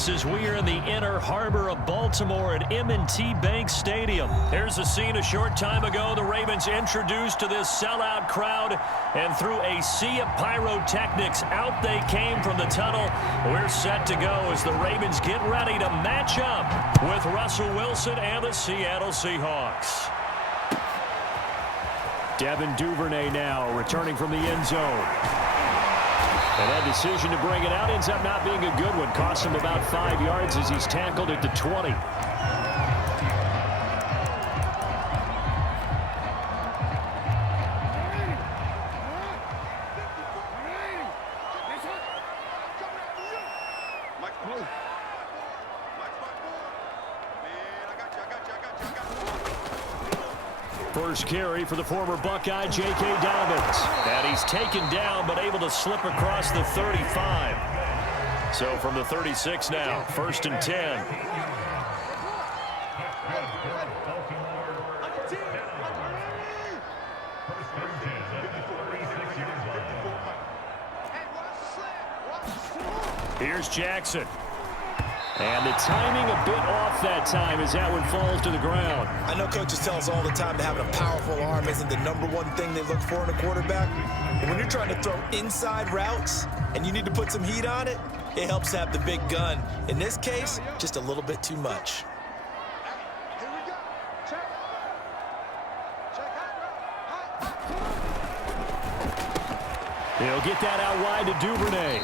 sports as we are in the inner harbor of Baltimore at M&T Bank Stadium. Here's a scene a short time ago. The Ravens introduced to this sellout crowd, and through a sea of pyrotechnics, out they came from the tunnel. We're set to go as the Ravens get ready to match up with Russell Wilson and the Seattle Seahawks. Devin Duvernay now returning from the end zone. And that decision to bring it out ends up not being a good one. Costs him about 5 yards as he's tackled at the 20. First carry for the former Buckeye, J.K. Dobbins. And he's taken down but able to slip across the 35. So from the 36 now, 1st and 10. Here's Jackson. And the timing a bit off that time as that one falls to the ground. I know coaches tell us all the time that having a powerful arm isn't the #1 thing they look for in a quarterback. But when you're trying to throw inside routes and you need to put some heat on it, it helps have the big gun. In this case, just a little bit too much. He'll get that out wide to Duvernay.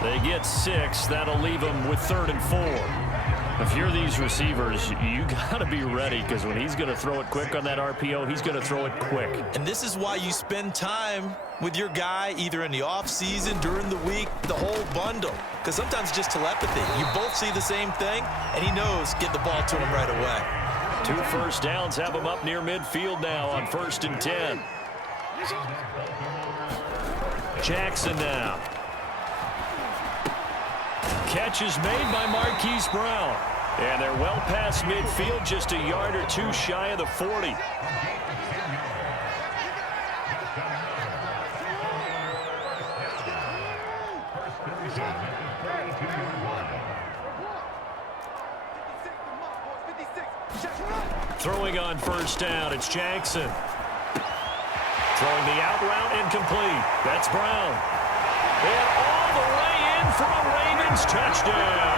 They get 6. That'll leave them with 3rd and 4. If you're these receivers, you got to be ready because when he's going to throw it quick on that RPO, he's going to throw it quick. And this is why you spend time with your guy either in the offseason, during the week, the whole bundle. Because sometimes just telepathy. You both see the same thing, and he knows get the ball to him right away. 2 first downs have him up near midfield now on 1st and 10. Jackson now. Catch is made by Marquise Brown. And they're well past midfield, just a yard or 2 shy of the 40. Throwing on 1st down, it's Jackson. Throwing the out route incomplete. That's Brown. And all the way in for a Ravens touchdown.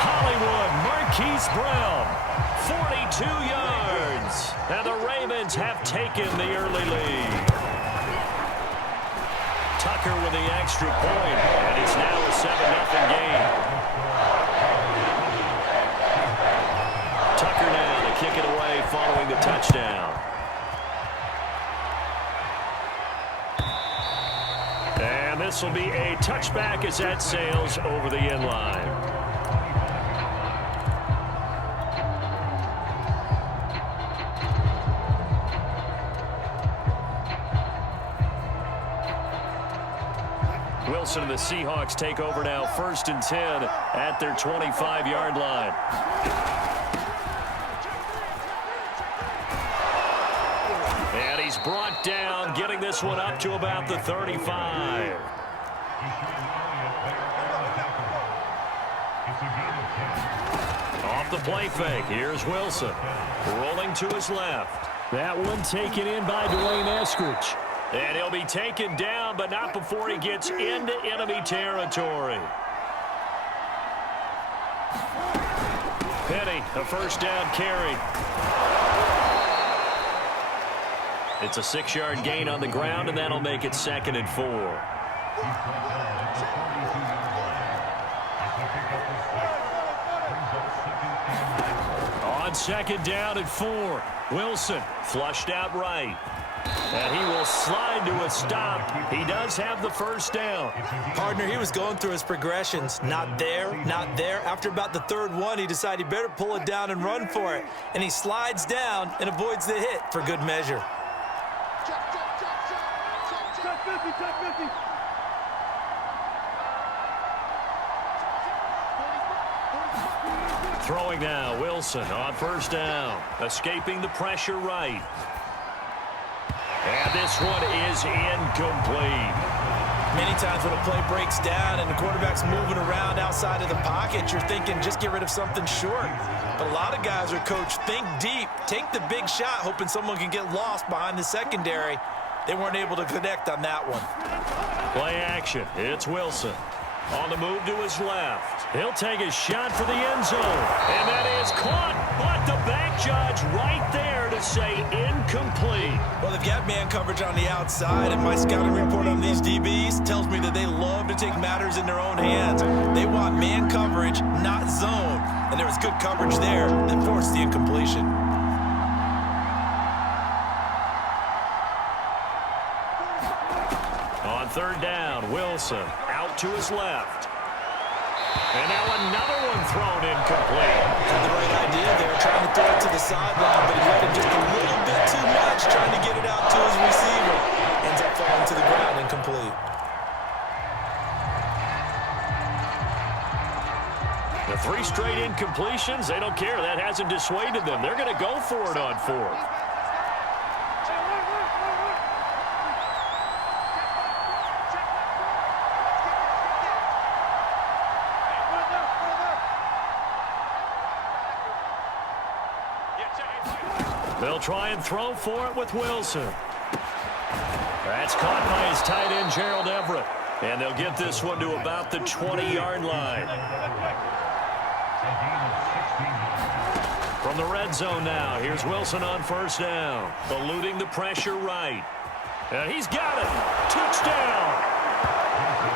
Hollywood, Marquise Brown, 42 yards. And the Ravens have taken the early lead. Tucker with the extra point, and it's now a 7-0 game. Tucker now to kick it away following the touchdown. And this will be a touchback as that sails over the end line. Wilson and the Seahawks take over now, 1st and 10 at their 25-yard line. And he's brought down, getting this one up to about the 35. Off the play fake, here's Wilson. Rolling to his left. That one taken in by Dwayne Eskridge. And he'll be taken down, but not before he gets into enemy territory. Penny, a 1st down carry. It's a 6-yard gain on the ground, and that'll make it 2nd and 4. On 2nd down and 4, Wilson flushed out right. And he will slide to a stop. He does have the 1st down. Partner, he was going through his progressions. Not there, not there. After about the 3rd one, he decided he better pull it down and run for it. And he slides down and avoids the hit for good measure. Throwing now, Wilson on 1st down. Escaping the pressure right. And this one is incomplete. Many times when a play breaks down and the quarterback's moving around outside of the pocket, you're thinking just get rid of something short. But a lot of guys are coached, think deep, take the big shot, hoping someone can get lost behind the secondary. They weren't able to connect on that one. Play action. It's Wilson. On the move to his left. He'll take a shot for the end zone. And that is caught. But the back judge right there to say incomplete. Well, they've got man coverage on the outside, and my scouting report on these DBs tells me that they love to take matters in their own hands. They want man coverage, not zone. And there was good coverage there that forced the incompletion. On third down, Wilson out to his left. And now another one thrown incomplete. Had the right idea there, trying to throw it to the sideline, but he let it just a little bit too much, trying to get it out to his receiver. Ends up falling to the ground incomplete. The 3 straight incompletions, they don't care. That hasn't dissuaded them. They're going to go for it on 4th. They'll try and throw for it with Wilson. That's caught by his tight end, Gerald Everett. And they'll get this one to about the 20-yard line. From the red zone now, here's Wilson on first down. Eluding the pressure right. And he's got it. Touchdown.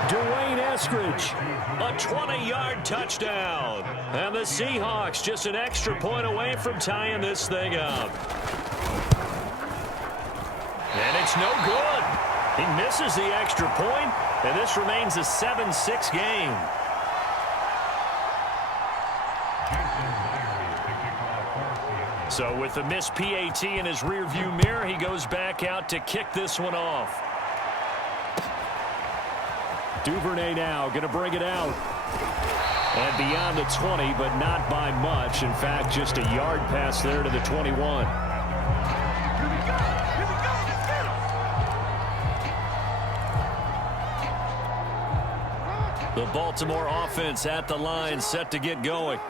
Dwayne Eskridge, a 20-yard touchdown. And the Seahawks just an extra point away from tying this thing up. And it's no good. He misses the extra point, and this remains a 7-6 game. So with the missed PAT in his rearview mirror, he goes back out to kick this one off. Duvernay now going to bring it out. And beyond the 20, but not by much. In fact, just a yard pass there to the 21. The Baltimore offense at the line, set to get going.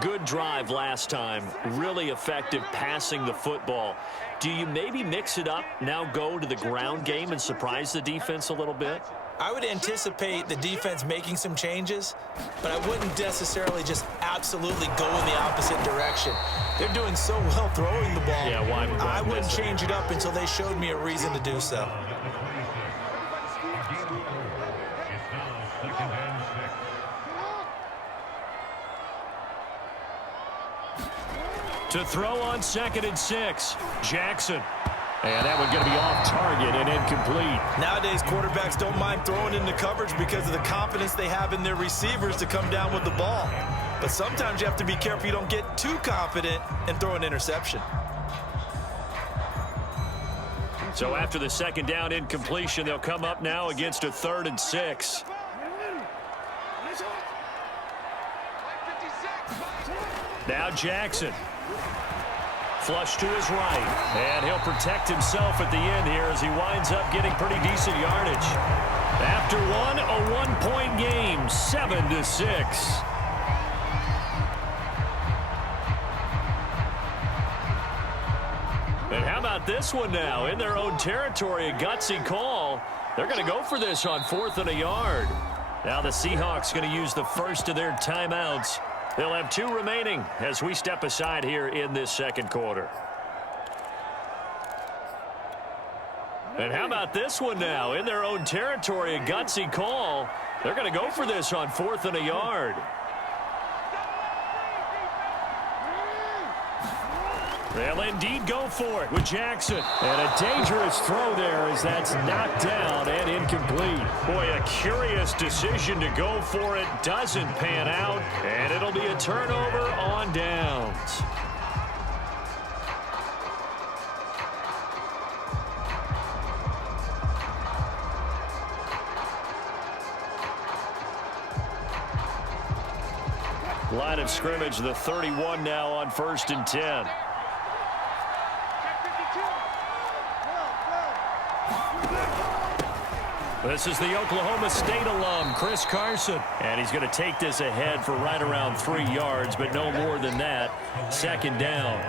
Good drive last time. Really effective passing the football. Do you maybe mix it up, now go to the ground game and surprise the defense a little bit? I would anticipate the defense making some changes, but I wouldn't necessarily just absolutely go in the opposite direction. They're doing so well throwing the ball. Yeah, why I wouldn't change it up until they showed me a reason to do so. To throw on 2nd and 6, Jackson. And that one going to be off target and incomplete. Nowadays, quarterbacks don't mind throwing into coverage because of the confidence they have in their receivers to come down with the ball. But sometimes you have to be careful you don't get too confident and throw an interception. So after the 2nd down incompletion, they'll come up now against a 3rd and 6. Now Jackson. Flush to his right, and he'll protect himself at the end here as he winds up getting pretty decent yardage. After one, a one-point game, 7-6. And how about this one now? In their own territory, a gutsy call. They're going to go for this on 4th and a yard. Now the Seahawks going to use the first of their timeouts. They'll have 2 remaining as we step aside here in this 2nd quarter. And how about this one now? In their own territory, a gutsy call. They're going to go for this on 4th and a yard. They'll indeed go for it with Jackson. And a dangerous throw there as that's knocked down and incomplete. Boy, a curious decision to go for it. Doesn't pan out. And it'll be a turnover on downs. Line of scrimmage, the 31 now on 1st and 10. This is the Oklahoma State alum, Chris Carson. And he's going to take this ahead for right around 3 yards, but no more than that. Second down.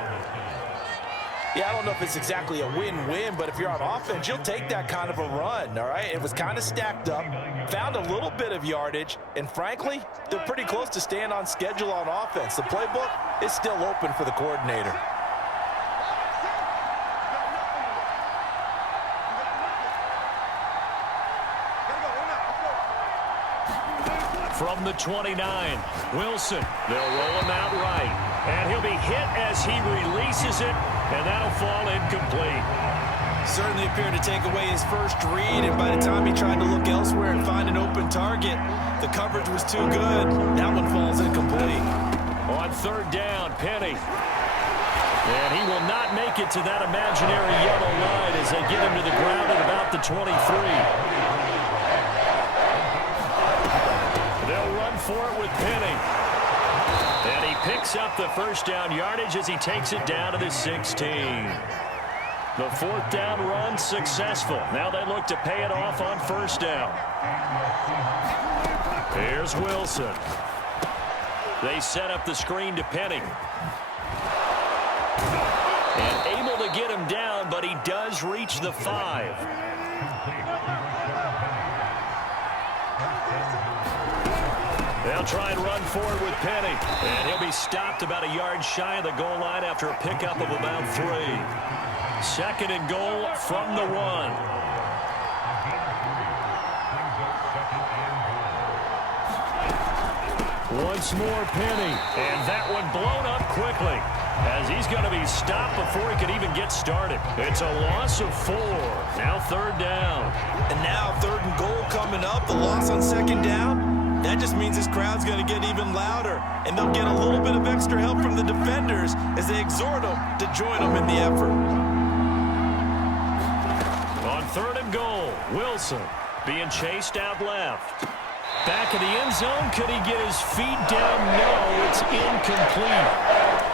Yeah, I don't know if it's exactly a win-win, but if you're on offense, you'll take that kind of a run, all right? It was kind of stacked up, found a little bit of yardage, and frankly, they're pretty close to staying on schedule on offense. The playbook is still open for the coordinator. From the 29, Wilson. They'll roll him out right. And he'll be hit as he releases it, and that'll fall incomplete. Certainly appeared to take away his first read, and by the time he tried to look elsewhere and find an open target, the coverage was too good. That one falls incomplete. On third down, Penny. And he will not make it to that imaginary yellow line as they get him to the ground at about the 23. They'll run for it with Penny. And he picks up the first down yardage as he takes it down to the 16. The fourth down run successful. Now they look to pay it off on first down. Here's Wilson. They set up the screen to Penny. And able to get him down, but he does reach the 5. They'll try and run forward with Penny. And he'll be stopped about a yard shy of the goal line after a pickup of about 3. Second and goal from the 1. Once more, Penny. And that one blown up quickly as he's going to be stopped before he could even get started. It's a loss of 4. Now third down. And now third and goal coming up. The loss on second down. That just means this crowd's going to get even louder, and they'll get a little bit of extra help from the defenders as they exhort them to join them in the effort. On third and goal, Wilson being chased out left. Back of the end zone. Could he get his feet down? No, it's incomplete.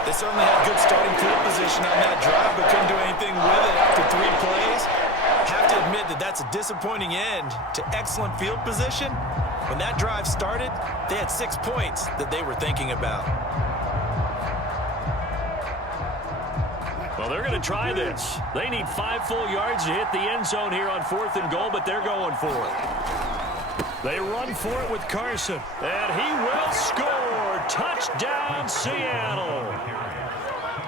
They certainly had good starting field position on that drive, but couldn't do anything with it after 3 plays. Have to admit that that's a disappointing end to excellent field position. When that drive started, they had 6 points that they were thinking about. Well, they're going to try this. They need 5 full yards to hit the end zone here on fourth and goal, but they're going for it. They run for it with Carson, and he will score. Touchdown, Seattle.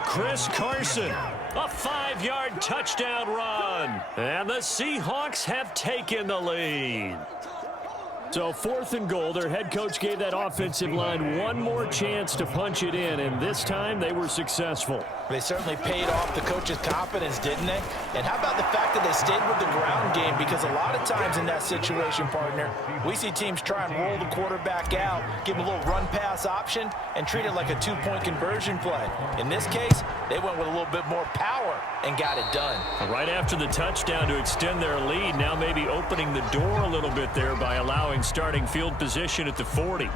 Chris Carson, a 5-yard touchdown run. And the Seahawks have taken the lead. So fourth and goal, their head coach gave that offensive line one more chance to punch it in, and this time they were successful. They certainly paid off the coach's confidence, didn't they? And how about the fact that they stayed with the ground game? Because a lot of times in that situation, partner, we see teams try and roll the quarterback out, give him a little run-pass option, and treat it like a 2-point conversion play. In this case, they went with a little bit more power and got it done. Right after the touchdown to extend their lead, now maybe opening the door a little bit there by allowing starting field position at the 40.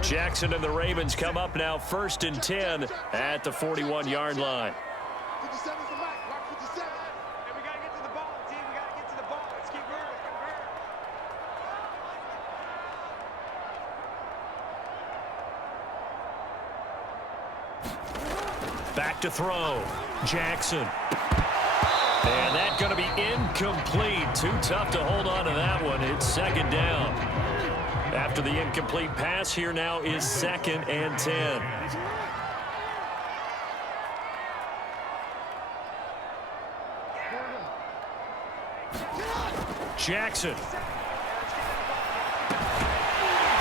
Jackson and the Ravens come up now 1st and 10 at the 41-yard line. Back to throw. Jackson. And that's going to be incomplete. Too tough to hold on to that one. It's second down. After the incomplete pass, here now is 2nd and 10. Jackson.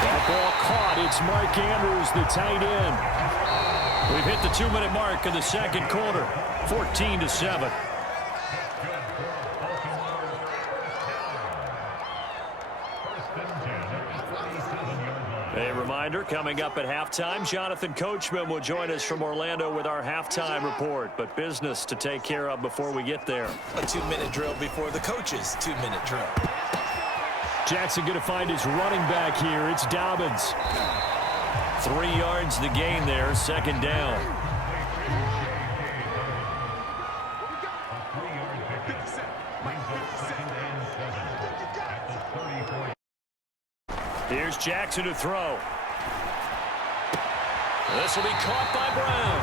That ball caught. It's Mark Andrews, the tight end. We've hit the 2-minute mark in the second quarter. 14-7. A reminder, coming up at halftime, Jonathan Coachman will join us from Orlando with our halftime report, but business to take care of before we get there. A 2-minute drill before the coach's 2-minute drill. Jackson going to find his running back here. It's Dobbins. 3 yards the gain there, second down. Here's Jackson to throw. This will be caught by Brown.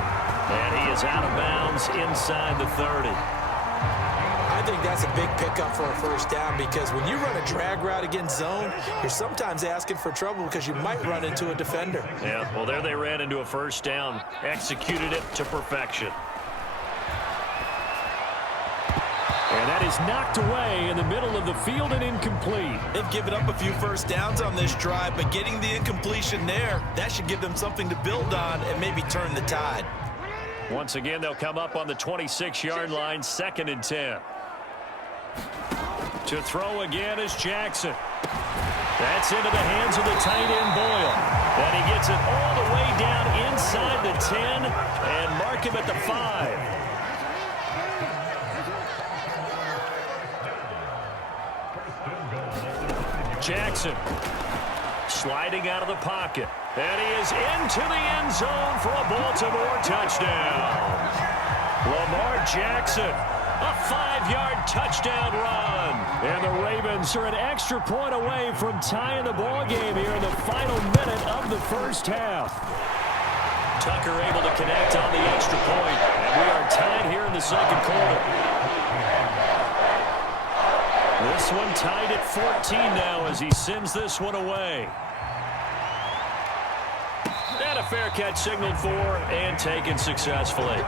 And he is out of bounds inside the 30. I think that's a big pickup for a first down because when you run a drag route against zone, you're sometimes asking for trouble because you might run into a defender. Yeah, well, there they ran into a first down. Executed it to perfection. And that is knocked away in the middle of the field and incomplete. They've given up a few first downs on this drive, but getting the incompletion there, that should give them something to build on and maybe turn the tide. Once again, they'll come up on the 26-yard line, 2nd and 10. To throw again is Jackson. That's into the hands of the tight end, Boyle. And he gets it all the way down inside the 10 and mark him at the 5. Jackson sliding out of the pocket. And he is into the end zone for a Baltimore touchdown. Lamar Jackson, a 5-yard touchdown run. And the Ravens are an extra point away from tying the ball game here in the final minute of the first half. Tucker able to connect on the extra point. And we are tied here in the second quarter. This one tied at 14 now as he sends this one away. And a fair catch signaled for and taken successfully.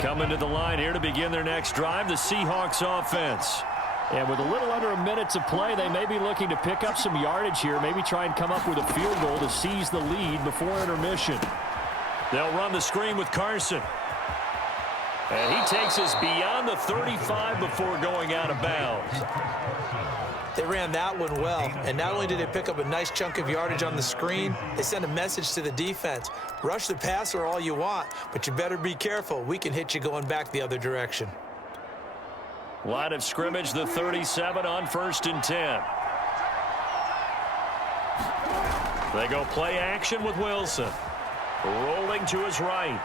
Coming to the line here to begin their next drive, the Seahawks offense. And with a little under a minute to play, they may be looking to pick up some yardage here, maybe try and come up with a field goal to seize the lead before intermission. They'll run the screen with Carson. And he takes us beyond the 35 before going out of bounds. They ran that one well, and not only did they pick up a nice chunk of yardage on the screen, they sent a message to the defense. Rush the passer all you want, but you better be careful. We can hit you going back the other direction. Line of scrimmage, the 37 on 1st and 10. They go play action with Wilson. Rolling to his right.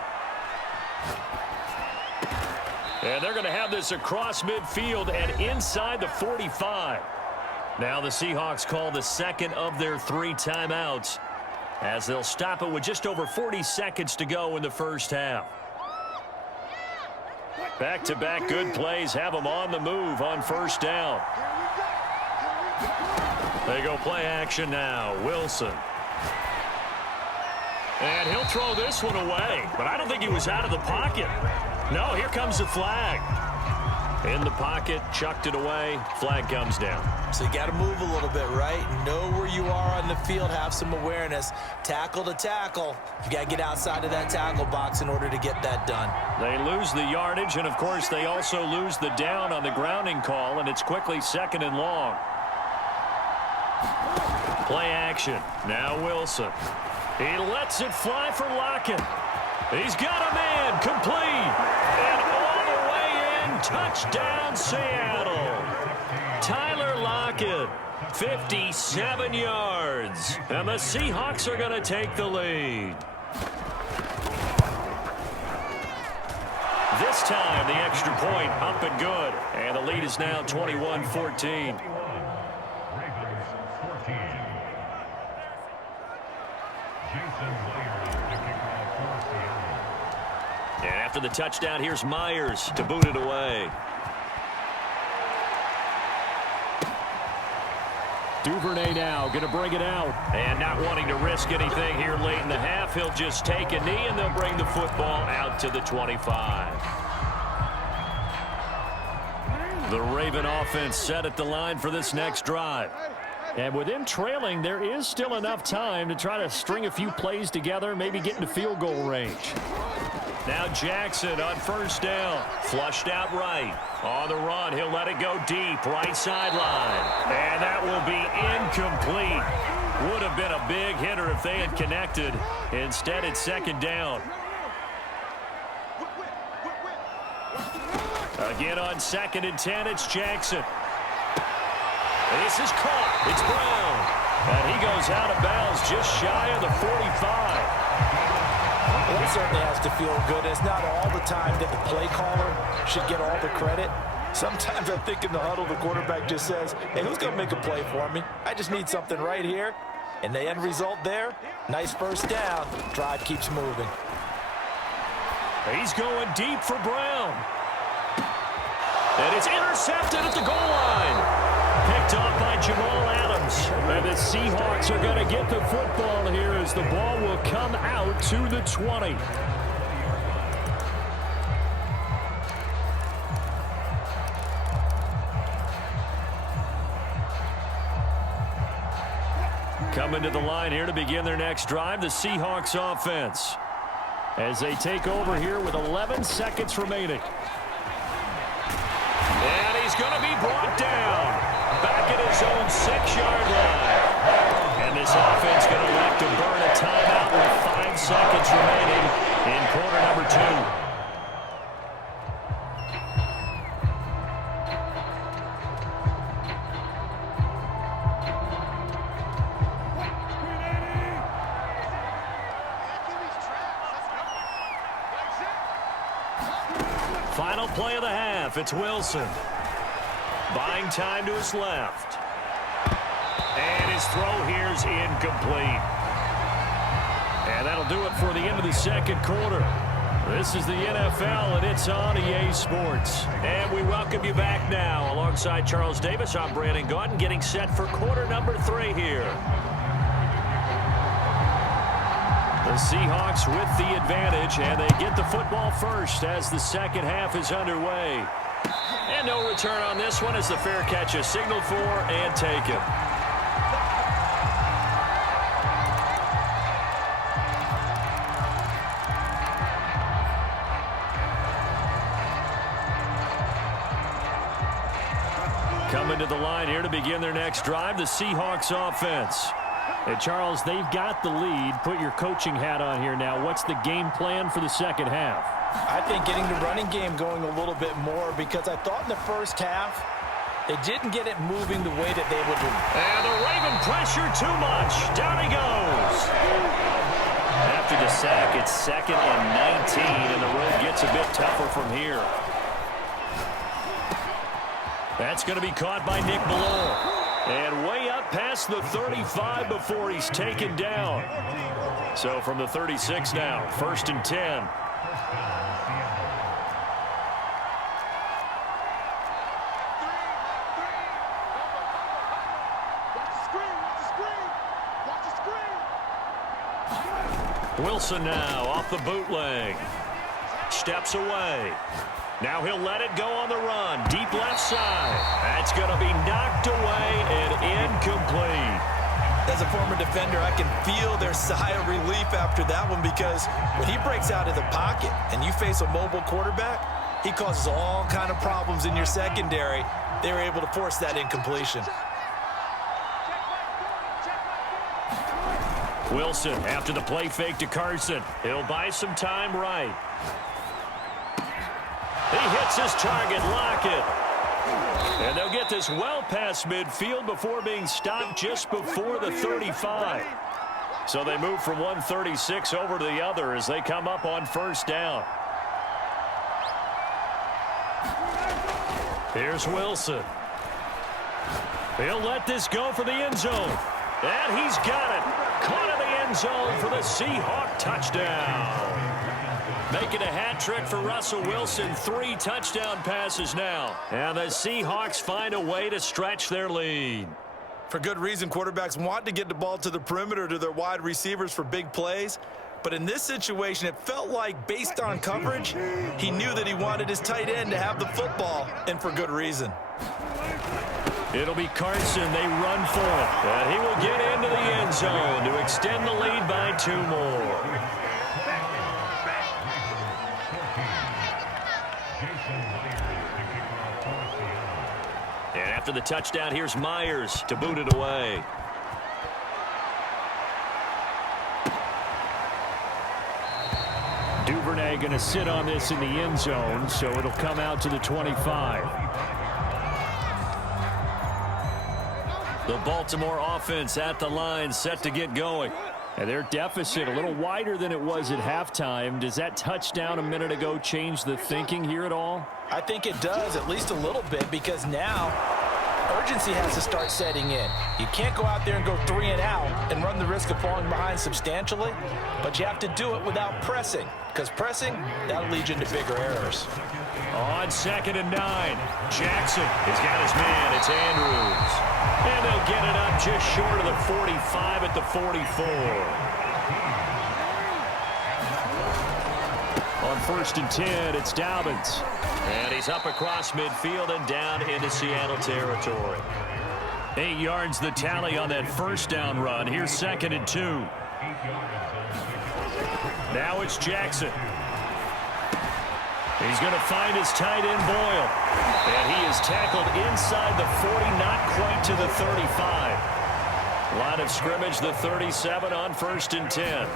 And they're going to have this across midfield and inside the 45. Now the Seahawks call the second of their 3 timeouts as they'll stop it with just over 40 seconds to go in the first half. Back-to-back good plays have them on the move on first down. They go play action now. Wilson. And he'll throw this one away, but I don't think he was out of the pocket. No, here comes the flag. In the pocket, chucked it away, flag comes down. So you got to move a little bit, right? Know where you are on the field, have some awareness. Tackle to tackle. You got to get outside of that tackle box in order to get that done. They lose the yardage, and of course they also lose the down on the grounding call, and it's quickly 2nd and long. Play action. Now Wilson. He lets it fly for Lockett. He's got a man complete. And all the way in, touchdown Seattle. Tyler Lockett, 57 yards. And the Seahawks are going to take the lead. This time, the extra point up and good. And the lead is now 21-14. And after the touchdown, here's Myers to boot it away. Duvernay now going to bring it out. And not wanting to risk anything here late in the half, he'll just take a knee and they'll bring the football out to the 25. The Raven offense set at the line for this next drive. And with them trailing, there is still enough time to try to string a few plays together, maybe get into field goal range. Now Jackson on first down. Flushed out right. On the run, he'll let it go deep. Right sideline. And that will be incomplete. Would have been a big hitter if they had connected. Instead, it's 2nd down. Again on 2nd and 10, it's Jackson. This is caught. It's Brown. And he goes out of bounds just shy of the 45. Well, that certainly has to feel good. It's not all the time that the play caller should get all the credit. Sometimes I think in the huddle, the quarterback just says, hey, who's going to make a play for me? I just need something right here. And the end result there, nice first down. Drive keeps moving. He's going deep for Brown. And it's intercepted at the goal line. Picked off by Jamal Adams. And the Seahawks are going to get the football here as the ball will come out to the 20. Coming to the line here to begin their next drive, the Seahawks offense. As they take over here with 11 seconds remaining. And he's going to be brought down. Back at his own 6-yard line. And this offense going to elect to burn a timeout with 5 seconds remaining in quarter number 2. Final play of the half. It's Wilson. Buying time to his left. And his throw here is incomplete. And that'll do it for the end of the second quarter. This is the NFL, and it's on EA Sports. And we welcome you back now. Alongside Charles Davis, I'm Brandon Gaudin, getting set for quarter number 3 here. The Seahawks with the advantage, and they get the football first as the second half is underway. And no return on this one as the fair catch is signaled for and taken. Coming to the line here to begin their next drive, the Seahawks offense. And Charles, they've got the lead. Put your coaching hat on here now. What's the game plan for the second half? I think getting the running game going a little bit more because I thought in the first half they didn't get it moving the way that they would do. And the Raven pressure too much. Down he goes. After the sack, it's 2nd and 19, and the road gets a bit tougher from here. That's going to be caught by Nick Ballore. And way up past the 35 before he's taken down. So from the 36 now, 1st and 10. Wilson now off the bootleg. Steps away. Now he'll let it go on the run. Deep left side. That's going to be knocked away and incomplete. As a former defender, I can feel their sigh of relief after that one because when he breaks out of the pocket and you face a mobile quarterback, he causes all kind of problems in your secondary. They were able to force that incompletion. Wilson after the play fake to Carson. He'll buy some time right. He hits his target, Lockett. And they'll get this well past midfield before being stopped just before the 35. So they move from 136 over to the other as they come up on 1st down. Here's Wilson. He'll let this go for the end zone. And he's got it. Caught in the end zone for the Seahawk touchdown. Making a hat trick for Russell Wilson. 3 touchdown passes now. And the Seahawks find a way to stretch their lead. For good reason, quarterbacks want to get the ball to the perimeter to their wide receivers for big plays. But in this situation, it felt like, based on coverage, he knew that he wanted his tight end to have the football, and for good reason. It'll be Carson. They run for it. And he will get into the end zone to extend the lead by 2 more. And after the touchdown, here's Myers to boot it away. Duvernay going to sit on this in the end zone, so it'll come out to the 25. The Baltimore offense at the line, set to get going. And their deficit a little wider than it was at halftime. Does that touchdown a minute ago change the thinking here at all? I think it does, at least a little bit, because now urgency has to start setting in. You can't go out there and go 3 and out and run the risk of falling behind substantially, but you have to do it without pressing, because pressing, that'll lead you into bigger errors. On 2nd and 9, Jackson has got his man. It's Andrews. And they'll get it up just short of the 45 at the 44. On 1st and 10, it's Dobbins. And he's up across midfield and down into Seattle territory. 8 yards the tally on that first down run. Here's 2nd and 2. Now it's Jackson. He's going to find his tight end, Boyle. And he is tackled inside the 40, not quite to the 35. Line of scrimmage, the 37 on 1st and 10.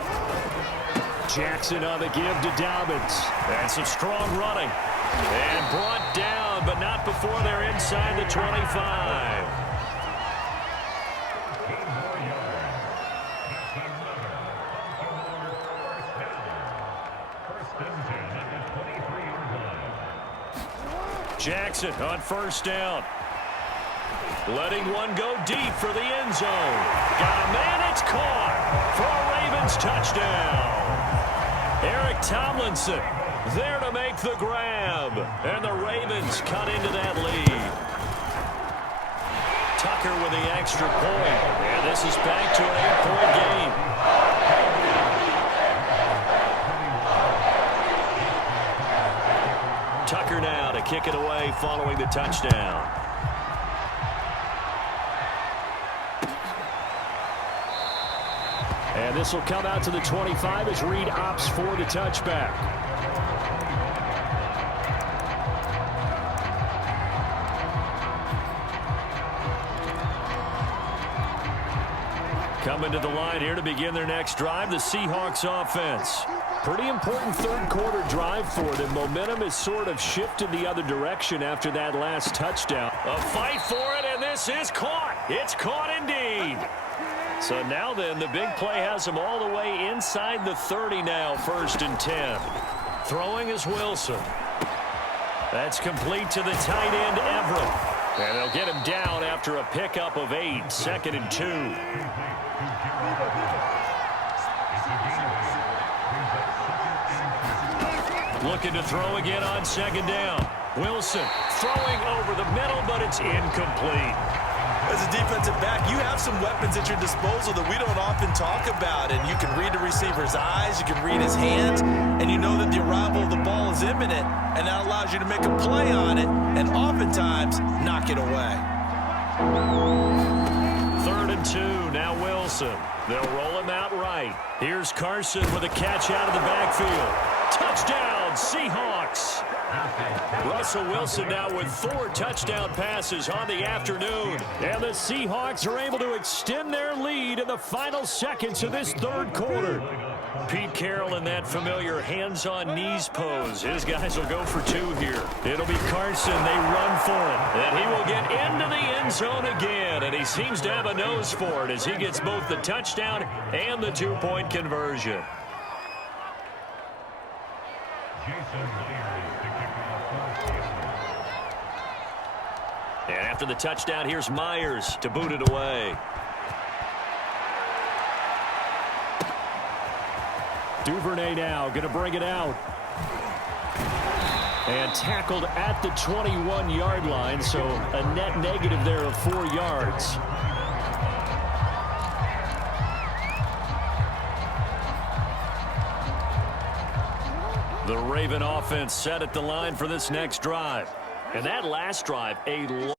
Jackson on the give to Dobbins. And some strong running. And brought down, but not before they're inside the 25. Jackson on 1st down. Letting one go deep for the end zone. Got a man, it's caught for a Ravens touchdown. Eric Tomlinson there to make the grab. And the Ravens cut into that lead. Tucker with the extra point. And this is back to an 8-point game. Tucker now to kick it away following the touchdown. And this will come out to the 25 as Reed opts for the touchback. Coming to the line here to begin their next drive, the Seahawks offense. Pretty important third quarter drive for them. Momentum has sort of shifted the other direction after that last touchdown. A fight for it, and this is caught. It's caught indeed. So now then, the big play has them all the way inside the 30 now, 1st and 10. Throwing is Wilson. That's complete to the tight end, Everett. And they'll get him down after a pickup of 8, 2nd and 2. Looking to throw again on 2nd down. Wilson throwing over the middle, but it's incomplete. As a defensive back, you have some weapons at your disposal that we don't often talk about. And you can read the receiver's eyes, you can read his hands, and you know that the arrival of the ball is imminent, and that allows you to make a play on it and oftentimes knock it away. 3rd and 2, now Wilson. They'll roll him out right. Here's Carson with a catch out of the backfield. Touchdown, Seahawks. Russell Wilson now with 4 touchdown passes on the afternoon. And the Seahawks are able to extend their lead in the final seconds of this third quarter. Pete Carroll in that familiar hands-on knees pose. His guys will go for 2 here. It'll be Carson. They run for it. And he will get into the end zone again. And he seems to have a nose for it as he gets both the touchdown and the 2-point conversion. And after the touchdown, here's Myers to boot it away. Duvernay now going to bring it out. And tackled at the 21-yard line, so a net negative there of 4 yards. The Raven offense set at the line for this next drive. And that last drive, a